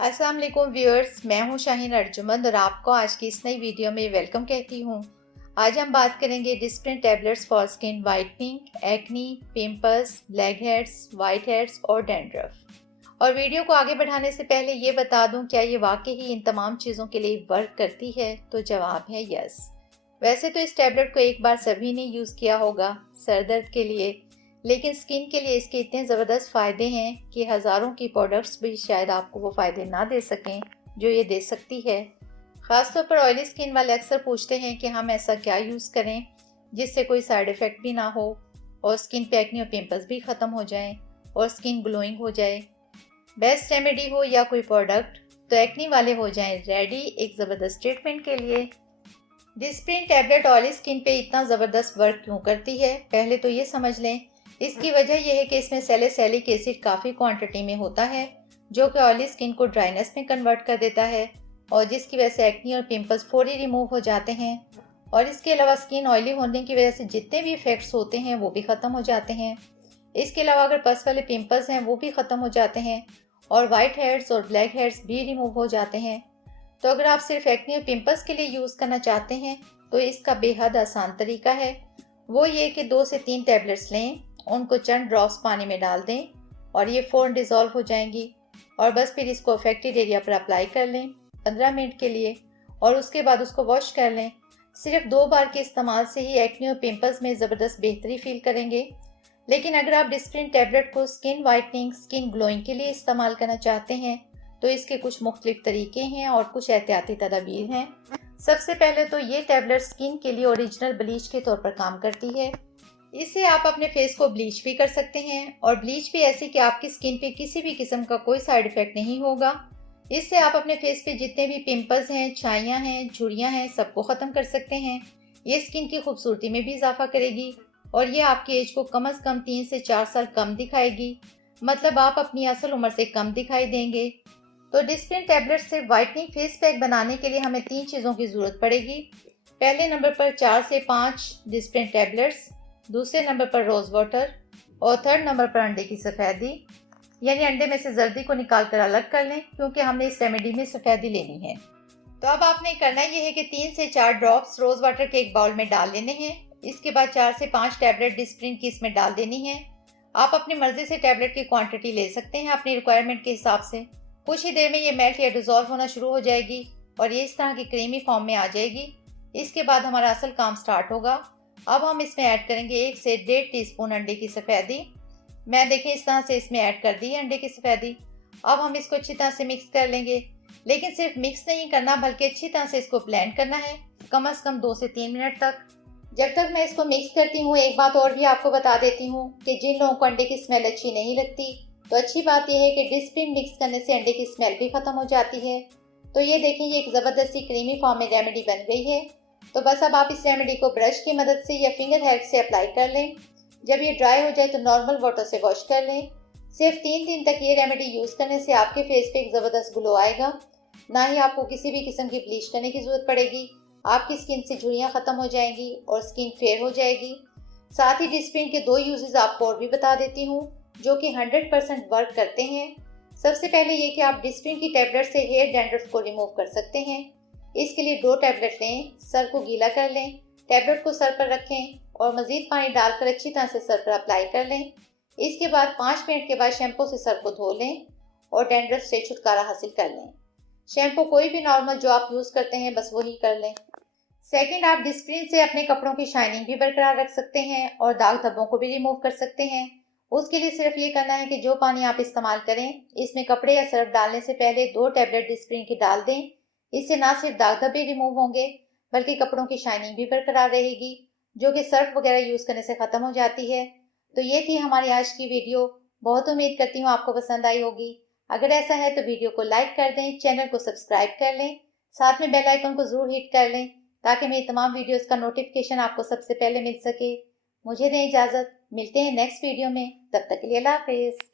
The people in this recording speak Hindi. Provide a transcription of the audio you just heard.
अस्सलाम वालेकुम व्यूअर्स, मैं हूं शाहीन अर्जुमंद और आपको आज की इस नई वीडियो में वेलकम कहती हूं। आज हम बात करेंगे Disprin tablets for skin whitening, acne, pimples, black heads, white heads और डैंड्रफ। और वीडियो को आगे बढ़ाने से पहले ये बता दूं, क्या ये वाकई ही इन तमाम चीज़ों के लिए वर्क करती है? तो जवाब है यस। वैसे तो इस टैबलेट को एक बार सभी ने यूज़ किया होगा सर दर्द के लिए, लेकिन स्किन के लिए इसके इतने ज़बरदस्त फ़ायदे हैं कि हज़ारों की प्रोडक्ट्स भी शायद आपको वो फ़ायदे ना दे सकें जो ये दे सकती है। ख़ासतौर पर ऑयली स्किन वाले अक्सर पूछते हैं कि हम ऐसा क्या यूज़ करें जिससे कोई साइड इफ़ेक्ट भी ना हो और स्किन पे एक्ने और पिंपल्स भी ख़त्म हो जाएं और स्किन ग्लोइंग हो जाए। बेस्ट रेमेडी हो या कोई प्रोडक्ट, तो एक्ने वाले हो जाएं रेडी एक ज़बरदस्त ट्रीटमेंट के लिए। डिस्प्रिन टैबलेट ऑयली स्किन पे इतना ज़बरदस्त वर्क क्यों करती है, पहले तो ये समझ लें। इसकी वजह यह है कि इसमें सैलिसिलिक एसिड काफ़ी क्वांटिटी में होता है, जो कि ऑयली स्किन को ड्राइनेस में कन्वर्ट कर देता है और जिसकी वजह से एक्नी और पिंपल्स फौरी रिमूव हो जाते हैं। और इसके अलावा स्किन ऑयली होने की वजह से जितने भी इफेक्ट्स होते हैं वो भी ख़त्म हो जाते हैं। इसके अलावा अगर पस वाले पिंपल्स हैं वो भी ख़त्म हो जाते हैं और वाइट हेड्स और ब्लैक हेड्स भी रिमूव हो जाते हैं। तो अगर आप सिर्फ एक्ने और पिंपल्स के लिए यूज़ करना चाहते हैं तो इसका बेहद आसान तरीका है। वो ये कि 2 से 3 टैबलेट्स लें, उनको चंद ड्रॉप्स पानी में डाल दें और ये फ़ौरन डिज़ोल्व हो जाएंगी और बस फिर इसको अफेक्टेड एरिया पर अप्लाई कर लें 15 मिनट के लिए और उसके बाद उसको वॉश कर लें। सिर्फ 2 बार के इस्तेमाल से ही एक्ने और पिंपल्स में ज़बरदस्त बेहतरी फील करेंगे। लेकिन अगर आप डिस्प्रिन टैबलेट को स्किन वाइटनिंग, स्किन ग्लोइंग के लिए इस्तेमाल करना चाहते हैं तो इसके कुछ मुख्तलिफ तरीके हैं और कुछ एहतियाती तदाबीर हैं। सबसे पहले तो ये टैबलेट स्किन के लिए ओरिजिनल ब्लीच के तौर पर काम करती है। इससे आप अपने फेस को ब्लीच भी कर सकते हैं और ब्लीच भी ऐसी कि आपकी स्किन पे किसी भी किस्म का कोई साइड इफेक्ट नहीं होगा। इससे आप अपने फेस पे जितने भी पिंपल्स हैं, छाइयाँ हैं, झुर्रियाँ हैं, सबको ख़त्म कर सकते हैं। ये स्किन की खूबसूरती में भी इजाफा करेगी और ये आपकी एज को कम से कम 3 से 4 साल कम दिखाएगी, मतलब आप अपनी असल उम्र से कम दिखाई देंगे। तो डिस्प्रिन टैबलेट से वाइटनिंग फेस पैक बनाने के लिए हमें 3 चीज़ों की ज़रूरत पड़ेगी। पहले नंबर पर 4 से 5 डिस्प्रिन टैबलेट्स, दूसरे नंबर पर रोज़ वाटर और थर्ड नंबर पर अंडे की सफ़ेदी। यानी अंडे में से जर्दी को निकाल कर अलग कर लें क्योंकि हमने इस रेमेडी में सफ़ेदी लेनी है। तो अब आपने करना ये है कि 3 से 4 ड्रॉप्स रोज़ वाटर के एक बाउल में डाल लेने हैं। इसके बाद 4 से 5 टैबलेट डिस्प्रिन की इसमें डाल देनी है। आप अपनी मर्ज़ी से टैबलेट की क्वांटिटी ले सकते हैं अपनी रिक्वायरमेंट के हिसाब से। कुछ ही देर में ये मेल्ट या डिज़ोल्व होना शुरू हो जाएगी और ये इस तरह की क्रीमी फॉर्म में आ जाएगी। इसके बाद हमारा असल काम स्टार्ट होगा। अब हम इसमें ऐड करेंगे 1 से 1.5 टीस्पून अंडे की सफ़ेदी। मैं देखें इस तरह से इसमें ऐड कर दी है अंडे की सफ़ेदी। अब हम इसको अच्छी तरह से मिक्स कर लेंगे, लेकिन सिर्फ मिक्स नहीं करना बल्कि अच्छी तरह से इसको ब्लेंड करना है कम से कम 2 से 3 मिनट तक। जब तक मैं इसको मिक्स करती हूँ एक बात और भी आपको बता देती हूँ कि जिन लोगों को अंडे की स्मेल अच्छी नहीं लगती, तो अच्छी बात यह है कि डिस्प्रिन मिक्स करने से अंडे की स्मेल भी ख़त्म हो जाती है। तो ये देखें, ये एक ज़बरदस्ती क्रीमी फॉर्म में रेमेडी बन गई है। तो बस अब आप इस रेमेडी को ब्रश की मदद से या फिंगर हेल्प से अप्लाई कर लें। जब ये ड्राई हो जाए तो नॉर्मल वाटर से वॉश कर लें। सिर्फ 3 दिन तक ये रेमेडी यूज़ करने से आपके फेस पे एक ज़बरदस्त ग्लो आएगा। ना ही आपको किसी भी किस्म की ब्लीच करने की ज़रूरत पड़ेगी। आपकी स्किन से झुर्रियाँ ख़त्म हो जाएंगी और स्किन फेयर हो जाएगी। साथ ही डिस्प्रिन के 2 यूजेस आपको और भी बता देती हूँ जो कि 100% वर्क करते हैं। सबसे पहले ये कि आप डिस्प्रिन की टैबलेट से हेयर डैंड्रफ को रिमूव कर सकते हैं। इसके लिए 2 टैबलेट लें, सर को गीला कर लें, टैबलेट को सर पर रखें और मज़ीद पानी डालकर अच्छी तरह से सर पर अप्लाई कर लें। इसके बाद 5 मिनट के बाद शैम्पू से सर को धो लें और डैंड्रफ से छुटकारा हासिल कर लें। शैम्पू कोई भी नॉर्मल जो आप यूज़ करते हैं बस वही कर लें। सेकंड, आप डिस्प्रिन से अपने कपड़ों की शाइनिंग भी बरकरार रख सकते हैं और दाग धब्बों को भी रिमूव कर सकते हैं। उसके लिए सिर्फ ये करना है कि जो पानी आप इस्तेमाल करें इसमें कपड़े या सर्फ डालने से पहले 2 टैबलेट डिस्प्रिन की डाल दें। इससे ना सिर्फ दाग धब्बे रिमूव होंगे बल्कि कपड़ों की शाइनिंग भी बरकरार रहेगी, जो कि सर्फ वगैरह यूज़ करने से ख़त्म हो जाती है। तो ये थी हमारी आज की वीडियो। बहुत उम्मीद करती हूँ आपको पसंद आई होगी। अगर ऐसा है तो वीडियो को लाइक कर दें, चैनल को सब्सक्राइब कर लें, साथ में बेल आइकन को ज़रूर हिट कर लें ताकि मेरी तमाम वीडियोस का नोटिफिकेशन आपको सबसे पहले मिल सके। मुझे दें इजाज़त, मिलते हैं नेक्स्ट वीडियो में। तब तक के लिए अल्लाह हाफिज़।